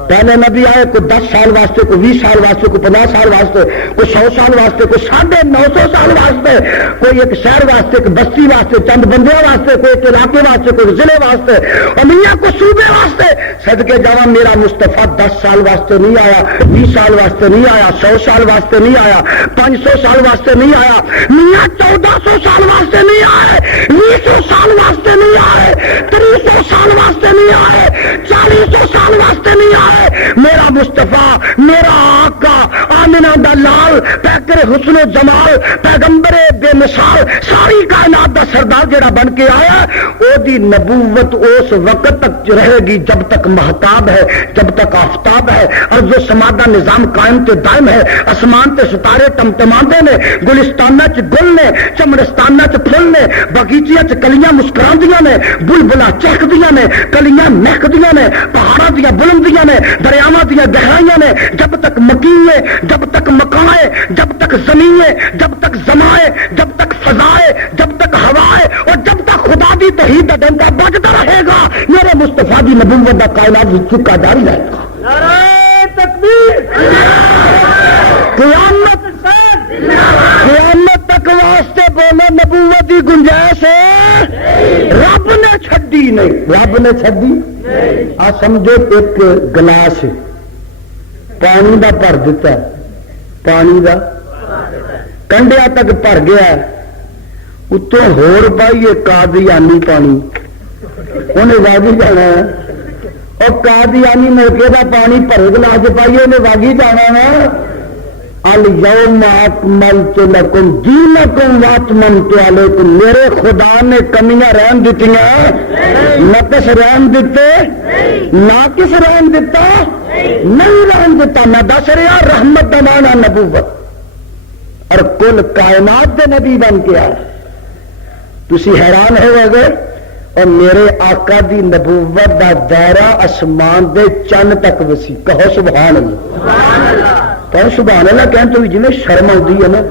پہلے نبی آئے کوئی 10 سال واسطے کوئی 20 سال واسطے کوئی 50 سال واسطے کوئی 100 سال واسطے کوئی 950 سال واسطے کوئی ایک شہر واسطے کوئی بستی واسطے چند بندیاں واسطے کوئی ایک علاقے واسطے کوئی ضلع واسطے اور میاں کو صوبے واسطے صدقے جاواں میرا مصطفیٰ 10 سال واسطے نہیں آیا 20 سال واسطے نہیں آیا 100 سال واسطے نہیں آیا 500 سال واسطے نہیں آیا میاں 1400 سال واسطے نہیں آئے 200 سال واسطے نہیں آئے 300 سال واسطے نہیں آئے 400 سال واسطے نہیں آئے میرا مصطفیٰ میرا آقا آمنہ دا لال پیکر حسن و جمال پیغمبر بے مثال ساری کائنات دا سردار جڑا بن کے آیا او دی نبوت اس وقت تک رہے گی جب تک مہتاب ہے جب تک آفتاب ہے ارض و سما دا نظام قائم تے دائم ہے اسمان تے ستارے ٹمٹماندے نے گلستانہ چ گل نے چمڑستانہ چ پھل نے باغیچیاں چ کلیاں مسکراندیاں نے بلبلاں چہکدیاں نے کلیاں مہکدیاں نے پہاڑاں دیاں بلندیاں نے دریاواں دیاں گہرائیاں نے جب تک مکیے جب تک مکائے جب تک زمینیں جب تک زمائے جب تک فضائے جب تک ہوائے اور جب تک خدا دی توحید دا ڈنکا بجتا رہے گا میرے مصطفیٰ دی نبوت دا کائنات چکا جاری رہے گا نعرہ تکبیر قیامت تک واسطے بولو نبوت کی گنجائش ہے، رب نے چھڈی نہیں، رب نے چھڈی آ سمجھو ایک گلاس پانی دا بھر دیتا ہے، پانی دا کنڈیا تک بھر گیا اتوں ہور پائیے قادیانی پانی انہیں واگی جانا ہے، اور قادیانی موقع دا پانی بھرے گلاس پائیے انہیں واگی جانا ہے۔ الیوم اکملت لکم دینکم واتممت علیکم، میرے خدا نے کمیاں رحم دیتیاں، نقص رحم دیتے، ناقص رحم دیتا نہیں، رحم دیتا میں دس رہا رحمت دا معنی نبوت، اور کل کائنات دے نبی بن کے آئے۔ تسی حیران ہو گئے، اور میرے آقا دی نبوت دا دائرہ اسمان دے چند تک وسیع، کہو سبحان اللہ، کہو سبحان اللہ، کہنے تو بھی جنہیں شرم آتی ہے نا،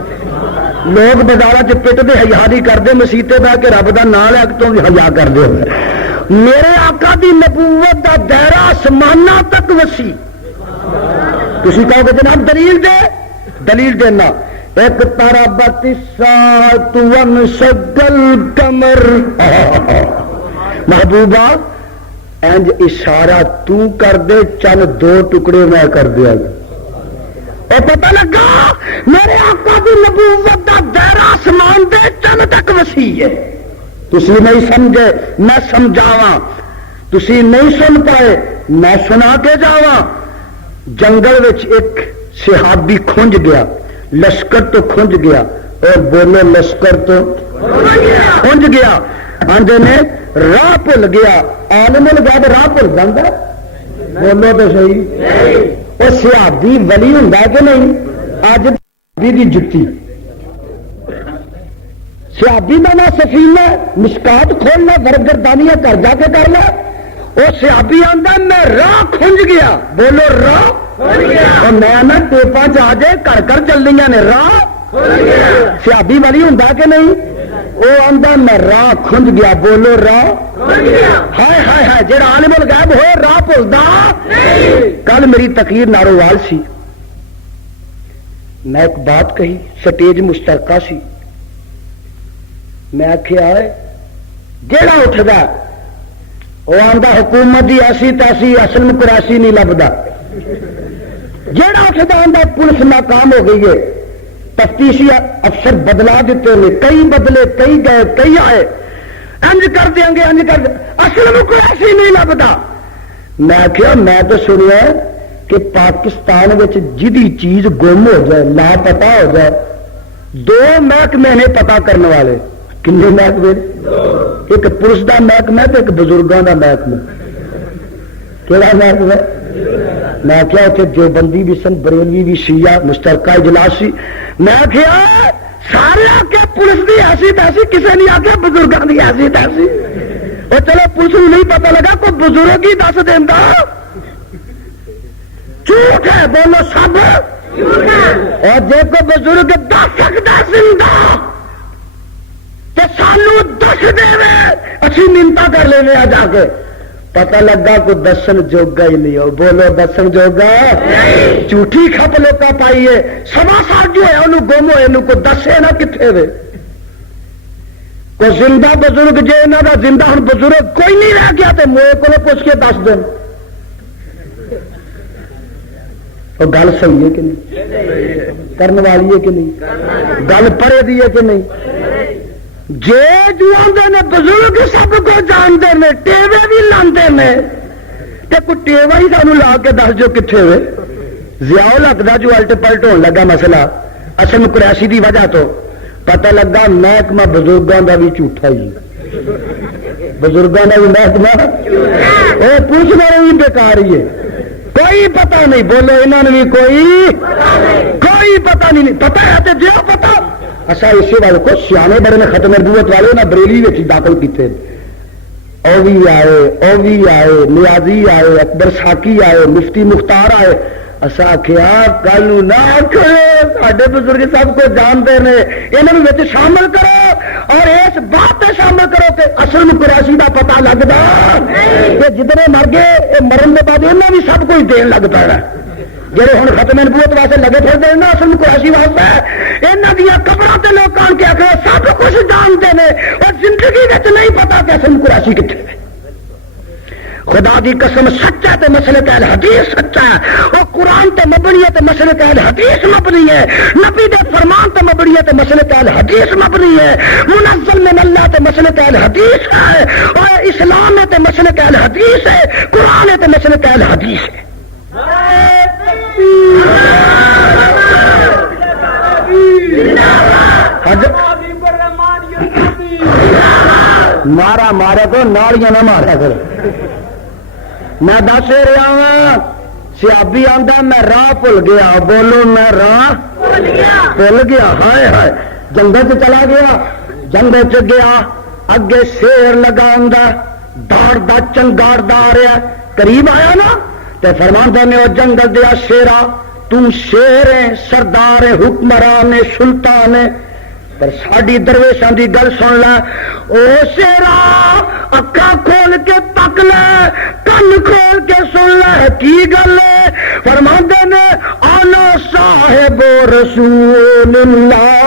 لوگ بازار چ پٹتے حیا نہیں کرتے، مسیطے بہ کے رب دا نام لے تو بھی حیا کرتے ہو۔ میرے آقا دی نبوت دا دائرہ آسمانہ تک وسیع، تسی کہو کہ جناب دلیل دے، دلیل دینا ایک تربت الساعۃ وانشق القمر، محبوبہ انج اشارہ تو کر دے چند دو ٹکڑے میں کر دیا گا، اور پتہ لگا میرے آقا دی نبوت دا دائرہ آسمان دے چند تک وسیع ہے۔ تسی نہیں سمجھے میں سمجھاواں، تسی نہیں سن پائے میں سنا کے جاواں۔ جنگل وچ ایک صحابی کھنج گیا، لشکر تو کھنج گیا، اور بولو لشکر تو کھنج گیا، آندے نے راہ بھول گیا، عالم الغیب راہ بھول جاندا، بولو تو صحیح، وہ صحابی ولی ہوندا کہ نہیں؟ اج دی جتی صحابی دا نا سفینہ مشکات کھولنا ورگردانیاں کر جا کے کر لا، وہ صحابی آندا میں راہ کھنج گیا، بولو راہ، اور میں نہ ٹیپاں چ جائے کر کر چل رہی نے راہ، صحابی ولی ہوندا کہ نہیں؟ وہ آندا میں راہ کھنج گیا، بولو راہ، ہائے ہائے ہائے جڑا عالم الغیب ہوئے راہ بھولدا۔ کل میری تقریر نارووال سی، میں ایک بات کہی، سٹیج مشترکہ سی، میں آخیا جڑا اٹھدا وہ آندا حکومت دی ایسی تیسی اصل میں قریشی نہیں لبدا، جڑا اٹھدا آندا پولیس ناکام ہو گئی ہے، تفتیشی افسر بدلا دیتے ہیں، کئی بدلے کئی گئے کئی آئے، انج کر دیں گے انج کر دیں، اصل میں قریشی نہیں لبدا۔ میں کیا میں تو سنیا کہ پاکستان وچ جدی چیز گم ہو جائے لاپتہ ہو جائے دو محکمے نے پتا کرنے والے، کنے محکمے؟ ایک پولیس دا محکمہ تو ایک بزرگوں دا محکمہ، کہڑا محکمہ؟ میں کیا اتنے جو بندی بھی سن، بریلوی بھی، شیعہ مشترکہ اجلاس سی، میں کیا سارے آ کے پولیس دی ایسی تیسی، کسی نہیں آ کے بزرگوں دی ایسی تیسی، اور چلو پولیس کو نہیں پتا لگا کوئی بزرگ ہی دس دینا، جھوٹ ہے بولو سب، اور جے کو بزرگ دس سکتا زندہ تو سانو دس دے اسی منتا کر لینے آ جا کے، پتہ لگا کوئی دسن جوگا ہی نہیں ہو، بولو دسن جوگا، جھوٹھی کھپ لوکا پائیے، سوا سال جو ہے انہوں گم ہوئے انہوں کو دسے نہ کتنے وے، کوئی زندہ بزرگ جے انہوں کا زندہ ہن بزرگ کوئی نہیں رہ گیا تو موے کو پوچھ کے دس دن، اور گل صحیح ہے کہ نہیں؟ کرنے والی ہے کہ نہیں؟ گل پڑے دی ہے کہ نہیں؟ جے جو آندے نے بزرگ سب کو جانتے ہیں، ٹیوے بھی لاندے نے، تے کوئی ٹیوا ہی سانو لا کے دس جو کتنے ہوئے، ضیاء لگتا جو الٹ پلٹ ہونے لگا مسئلہ اصل قریشی دی وجہ تو، پتہ لگا محکمہ بزرگوں کا بھی جھوٹا ہی، بزرگوں کا بھی محکمہ وہ پوچھنا بھی بیکار ہی ہے، کوئی پتہ نہیں، بولو انہوں نے بھی کوئی پتہ نہیں، پتہ ہے تو جو پتہ اچھا اسی والے کو سیانے بڑے نے ختم نبوت والے نہ بریلی میں داخل کیتے، اوی آئے اوی آئے نیازی آئے اکبر ساکی آئے مفتی مختار آئے، اصا کیا کل نہ ساڈے بزرگ سب کو جانتے ہیں، انہوں شامل کرو اور اس بات پہ شامل کرو کہ اصل قریشی کا پتا لگتا کہ جتنے مر گئے مرن کے بعد انہیں بھی سب کچھ دین لگ پڑا، جہے ہوں ختم نبوت واسطے لگے پھرتے ہیں نا اصل قریشی واسطے یہاں دیا قبروں سے لوگ آن کے آخر سب کچھ جانتے ہیں اور زندگی نہیں پتا کہ اصل قریشی کتنے. خدا دی قسم سچا تے مسلک اہل حدیث سچا ہے، وہ قرآن تے مبنی ہے تے مسلک اہل حدیث مبنی ہے، نبی دے فرمان تے مبنی ہے تے مسلک اہل حدیث مبنی ہے، منزل من اللہ تے مسلک اہل حدیث ہے، اور اسلام ہے تے مسلک اہل حدیث ہے، قرآن ہے تے مسلک اہل حدیث ہے. مارا مارا تو نالیاں نہ مارا کرو. میں دس رہا ہوں سیابی آندا میں راہ بھول گیا، بولو میں راہ بھول گیا. ہائے ہائے جنگل چ چلا گیا، جنگل چ گیا اگے شیر لگا آندا دوڑدا چنگاڑدا آ رہا، قریب آیا نا تے فرماندا نے او جنگل دیا شیرا تو شیر ہے، سردار ہے، حکمران ہے، سلطان ہے، پر ساڈی درویشاں دی گل سن لے. او شیرا اکھاں کھول کے تک لے، کن کھول کے سن لے کی گل ہے. فرماندے نے انا صاحب رسول اللہ،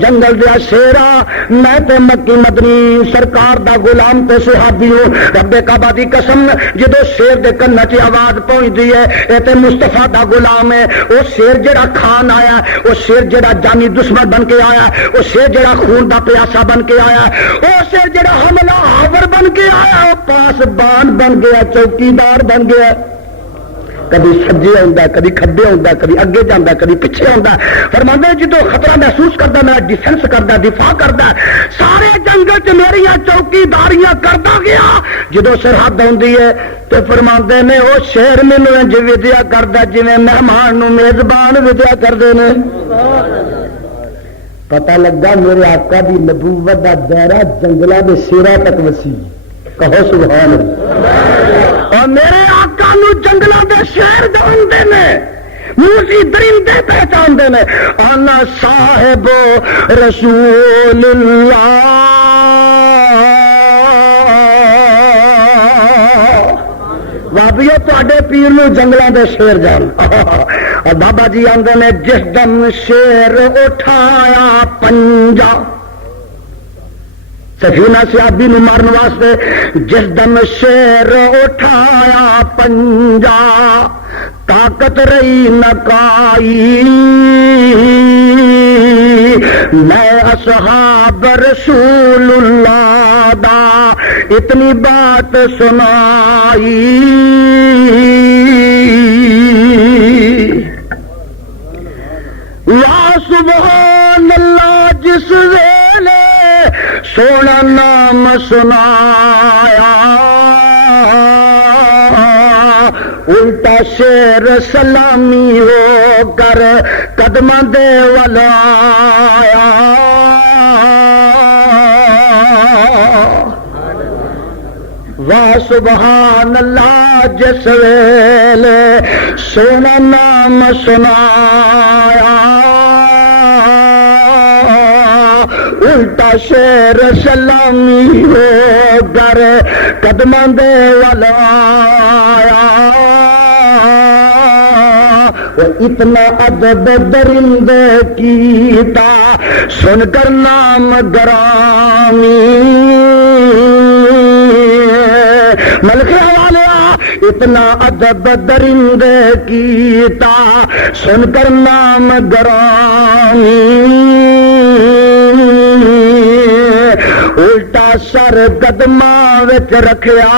جنگل دیا شیرا میں تے مکی مدنی سرکار دا غلام تے صحابی ہوں. رب کعبہ دی قسم جدو شیر دے کن چ آواز پہنچتی ہے اے تے مصطفیٰ دا غلام ہے. وہ شیر جڑا کھان آیا، وہ شیر جڑا جانی دشمن بن کے آیا، وہ شیر جڑا خون دا پیاسا بن کے آیا، وہ شیر جڑا حملہ آور بن کے آیا، وہ پاسبان بن گیا، چوکیدار بن گیا. کبھی سجے آتا، کبھی کھبے آتا، کبھی اگے جانا، کبھی پیچھے آتا. فرماندے جدو خطرہ محسوس کرتا میرا ڈیفینس کرتا، دفاع کرتا، سارے جنگل چ میری چوکیداریاں کرتا گیا. جدو سرحد آتی ہے تو فرماندے نے وہ شیر مینو انج ودیا کرتا جی مہمان نو میزبان ودیا کرتے ہیں. پتہ لگا میرے آقا دی نبوت دا دائرہ جنگلہ دے سیرا تک وسیع. کہو سبحان اللہ. اور میرے آقا نو جنگلوں دے شہر جانتے نے، موسی درندے پہچانتے نے. انا صاحب رسول اللہ. بابیو تے پیر نو جنگلوں دے شیر جان. اور بابا جی آندے نے جس دم شیر اٹھایا پنجا، سفینہ سیابی نو مارن واسطے جس دم شیر اٹھایا پنجا، طاقت رہی نکائی میں اصحاب رسول اللہ دا اتنی بات سنائی. یا سبحان اللہ جس ویلے سونا نام سنایا، الٹا شیر سلامی ہو کر قدماں دے ولایا. واہ سبحان اللہ جس ویلے سونا نام سنایا، الٹا شیر سلامی ہو گر قدماں دے ولایا. اتنا ادب درندے کیتا سن کر نام گرامی. ملکہ والیا اتنا ادب درندے کیتا سن کر نام گرامی. الٹا سر قدماں وچ رکھیا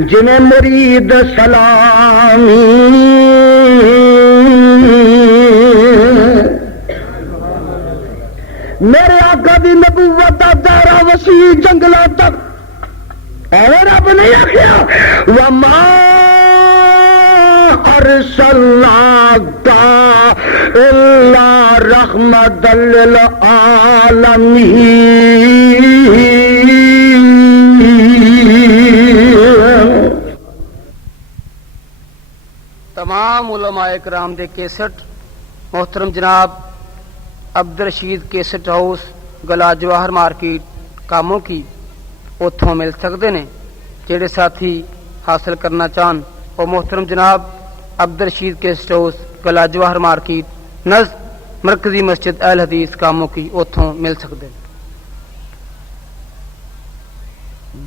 جنہیں مرید سلامی. میرے آقا دی نبوت دا دائرہ وسیع جنگلوں تک. اور رب نے آخیا وما ارسلناک الا رحمۃ للعالمین. تمام علماء کرام دے کیسٹ محترم جناب عبد الرشید کیسٹ ہاؤس گلا جواہر مارکیٹ کاموں کی اتوں مل سکتے ہیں. جڑے ساتھی حاصل کرنا چاہن وہ محترم جناب عبدالرشید گیسٹ ہاؤس گلا جواہر مارکیٹ نزد مرکزی مسجد اہل حدیث کاموں کی اتوں مل سکتے ہیں۔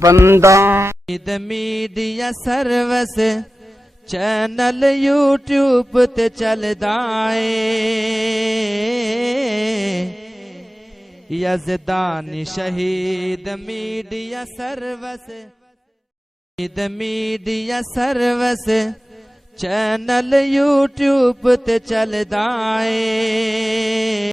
بندہ میڈیا سروس چینل یوٹیوب تے چلدا اے یزدانی شہید میڈیا سروس چینل یوٹیوب تے چلدا اے